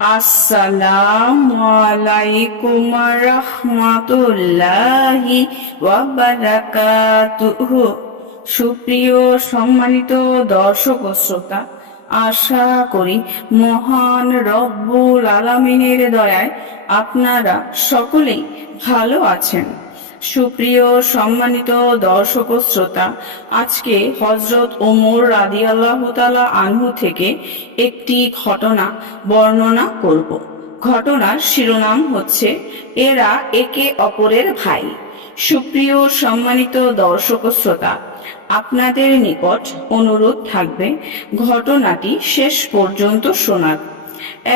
আসসালামু আলাইকুম রাহমাতুল্লাহি ওয়া বারাকাতুহু। সুপ্রিয় সম্মানিত দর্শক ও শ্রোতা, আশা করি মহান রব্বুল আলামিনের দয়ায় আপনারা সকলেই ভালো আছেন। সুপ্রিয় সম্মানিত দর্শক ও শ্রোতা, আজকে হযরত ওমর রাদিয়াল্লাহু তাআলা আনহু থেকে একটি ঘটনা বর্ণনা করব। ঘটনার শিরোনাম হচ্ছে এরা একে অপরের ভাই। সুপ্রিয় সম্মানিত দর্শক ও শ্রোতা, আপনাদের নিকট অনুরোধ থাকবে ঘটনাটি শেষ পর্যন্ত শোনার।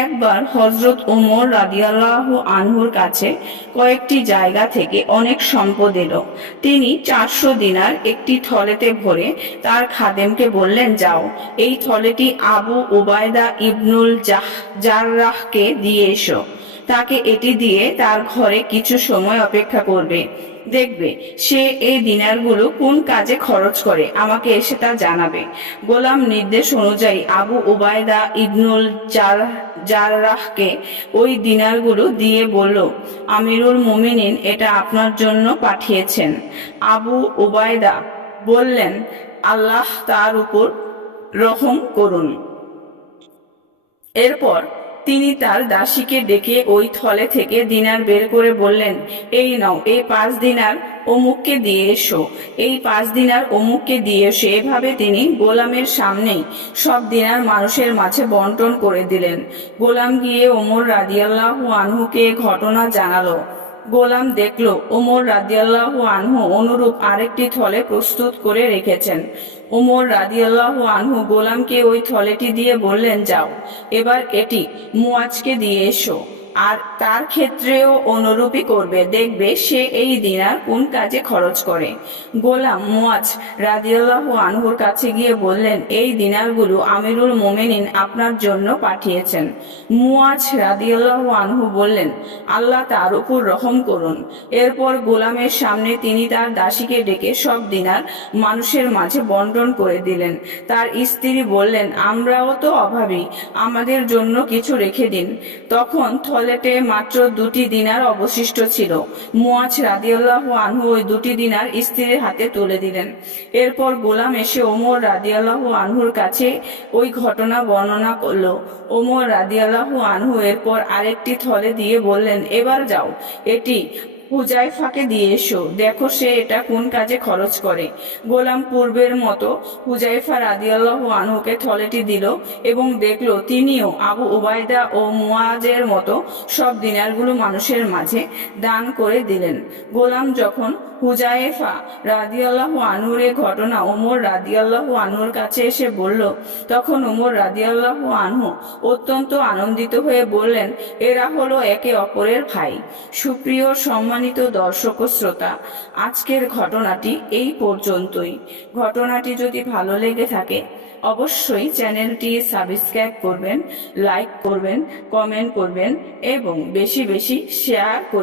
একবার হযরত ওমর রাদিয়াল্লাহু আনহুর কাছে কয়েকটি জায়গা থেকে অনেক সম্পদ এলো। তিনি 400 দিনার একটি থলেতে ভরে তার খাদেমকে বললেন, যাও, এই থলেটি আবু উবায়দা ইবনুল জাররাহকে দিয়ে এসো। তাকে এটি দিয়ে তার ঘরে কিছু সময় অপেক্ষা করবে, দেখবে সে এই দিনারগুলো কোন কাজে খরচ করে, আমাকে এসে তা জানাবে। গোলাম নির্দেশ অনুযায়ী আবু উবায়দা ইবনুল জাররাহকে ওই দিনারগুলো দিয়ে বলল, আমিরুল মুমিনিন এটা আপনার জন্য পাঠিয়েছেন। আবু উবায়দা বললেন, আল্লাহ তার উপর রহম করুন। এরপর তিনি তার দাসীকে ডেকে ওই থলে থেকে দিনার বের করে বললেন, এই নাও, এই 5 দিনার অমুককে দিয়ে এসো, এই 5 দিনার অমুককে দিয়ে এসো। এভাবে তিনি গোলামের সামনেই সব দিনার মানুষের মাঝে বন্টন করে দিলেন। গোলাম গিয়ে ওমর রাদিয়াল্লাহু আনহুকে ঘটনা জানালো। গোলাম দেখল ওমর রাদিয়াল্লাহু আনহু অনুরূপ আরেকটি থলে প্রস্তুত করে রেখেছেন। ওমর রাদিয়াল্লাহু আনহু গোলামকে ওই থলেটি দিয়ে বললেন, যাও, এবার এটি মুয়াজকে দিয়ে এসো, আর তার ক্ষেত্রেও অনুরূপই করবে, দেখবে সে এই দিনার কোন কাজে খরচ করে। গোলাম মুয়াজ রাদিয়াল্লাহু আনহুর কাছে গিয়ে বললেন, এই দিনারগুলো আমিরুল মুমিনিন আপনার জন্য পাঠিয়েছেন। মুয়াজ রাদিয়াল্লাহু আনহু বললেন, আল্লাহ তার উপর রহম করুন। এরপর গোলামের সামনে তিনি তার দাসীকে ডেকে সব দিনার মানুষের মাঝে বন্টন করে দিলেন। তার স্ত্রী বললেন, আমরাও তো অভাবী, আমাদের জন্য কিছু রেখে দিন। তখন থলেতে মাত্র 2টি দিনার অবশিষ্ট ছিল। মুয়াজ রাদিয়াল্লাহু আনহু ওই 2টি দিনার স্ত্রীর হাতে তুলে দিলেন। এরপর গোলাম এসে ওমর রাদিয়াল্লাহু আনহুর কাছে ওই ঘটনা বর্ণনা করল। ওমর রাদিয়াল্লাহু আনহু এরপর আরেকটি থলে দিয়ে বললেন, এবার যাও, এটি হুজাইফাকে দিয়ে এসো, দেখো সে এটা কোন কাজে খরচ করে। গোলাম পূর্বের মতো হুজাইফা রাদিয়াল্লাহু আনহুকে থলেটি দিল এবং দেখল তিনিও আবু উবায়দা ও মুয়াজের মতো সব দিনারগুলো মানুষের মাঝে দান করে দিলেন। গোলাম যখন হুজাইফা রাদিয়াল্লাহু আনহুর এই ঘটনা ওমর রাদিয়াল্লাহু আনহুর কাছে এসে বলল, তখন ওমর রাদিয়াল্লাহু আনহু অত্যন্ত আনন্দিত হয়ে বললেন, এরা হলো একে অপরের ভাই। সুপ্রিয় সম্মানিত দর্শক ও শ্রোতা, আজকের ঘটনাটি এই পর্যন্তই। ঘটনাটি যদি ভালো লেগে থাকে অবশ্যই চ্যানেলটি সাবস্ক্রাইব করবেন, লাইক করবেন, কমেন্ট করবেন এবং বেশি বেশি শেয়ার করে